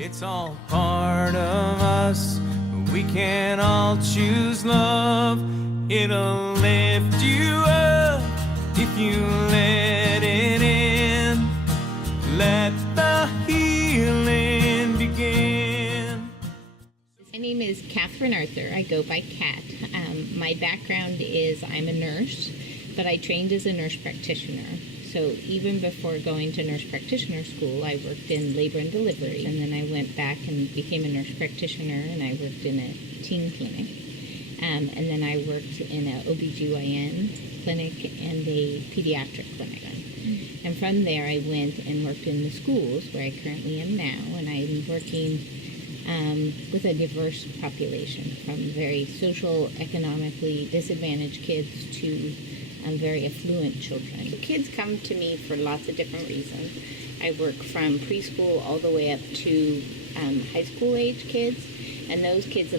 It's all part of us. We can all choose love. It'll lift you up if you let it in. Let the healing begin. My name is Catherine Arthur. I go by Kat. My background is I'm a nurse, but I trained as a nurse practitioner. So even before going to nurse practitioner school, I worked in labor and delivery. And then I went back and became a nurse practitioner, and I worked in a teen clinic. And then I worked in an OBGYN clinic and a pediatric clinic. And from there, I went and worked in the schools, where I currently am now. And I'm working with a diverse population, from very social, economically disadvantaged kids to very affluent children. Kids come to me for lots of different reasons. I work from preschool all the way up to high school age kids, and those kids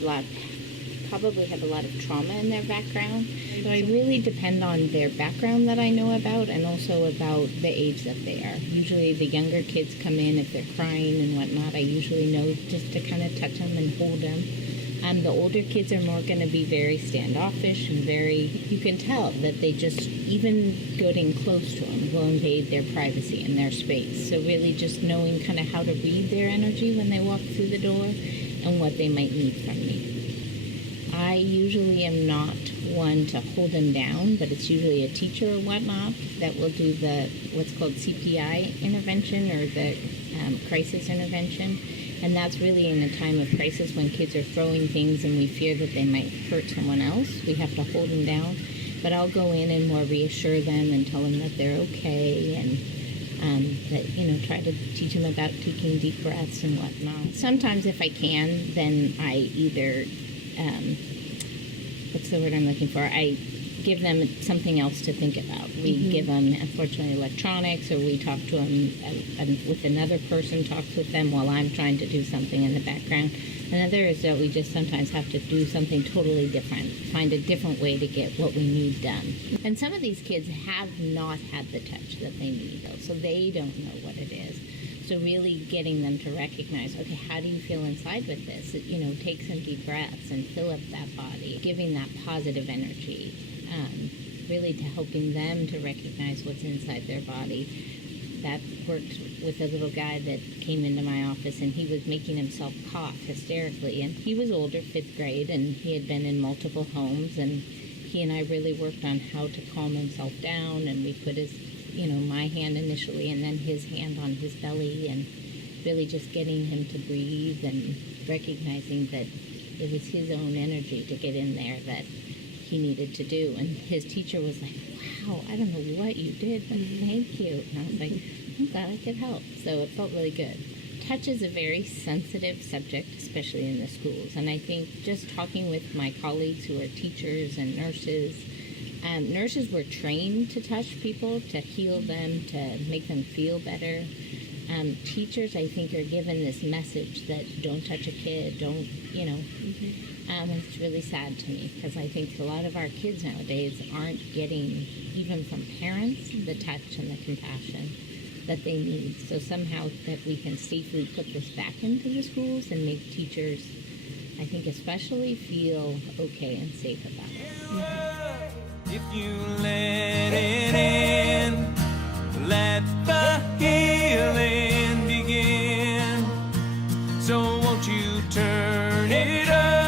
probably have a lot of trauma in their background. So I really depend on their background that I know about, and also about the age that they are. Usually the younger kids come in, if they're crying and whatnot, I usually know just to kind of touch them and hold them. The older kids are more going to be very standoffish and you can tell that they just, even getting close to them, will invade their privacy and their space. So really just knowing kind of how to read their energy when they walk through the door and what they might need from me. I usually am not one to hold them down, but it's usually a teacher or whatnot that will do what's called CPI intervention, or the crisis intervention. And that's really in a time of crisis, when kids are throwing things and we fear that they might hurt someone else. We have to hold them down. But I'll go in and more reassure them and tell them that they're okay, and that, try to teach them about taking deep breaths and whatnot. Sometimes if I can, then I either, what's the word I'm looking for? I give them something else to think about. We give them, unfortunately, electronics, or we talk to them with another person, talks with them while I'm trying to do something in the background. Another is that we just sometimes have to do something totally different, find a different way to get what we need done. And some of these kids have not had the touch that they need, though, so they don't know what it is. So really getting them to recognize, okay, how do you feel inside with this? Take some deep breaths and fill up that body, giving that positive energy. Really to helping them to recognize what's inside their body. That worked with a little guy that came into my office, and he was making himself cough hysterically. And he was older, 5th grade, and he had been in multiple homes, and he and I really worked on how to calm himself down, and we put his, my hand initially, and then his hand on his belly, and really just getting him to breathe and recognizing that it was his own energy to get in there that he needed to do. And his teacher was like, wow, I don't know what you did, but thank you. And I was like, I'm glad I could help. So it felt really good. Touch is a very sensitive subject, especially in the schools. And I think just talking with my colleagues who are teachers and nurses, nurses were trained to touch people, to heal them, to make them feel better. Teachers, I think, are given this message that don't touch a kid, don't, it's really sad to me, because I think a lot of our kids nowadays aren't getting, even from parents, the touch and the compassion that they need. So somehow that we can safely put this back into the schools and make teachers, I think especially, feel okay and safe about it. If you let it in, let the healing begin. So won't you turn it up?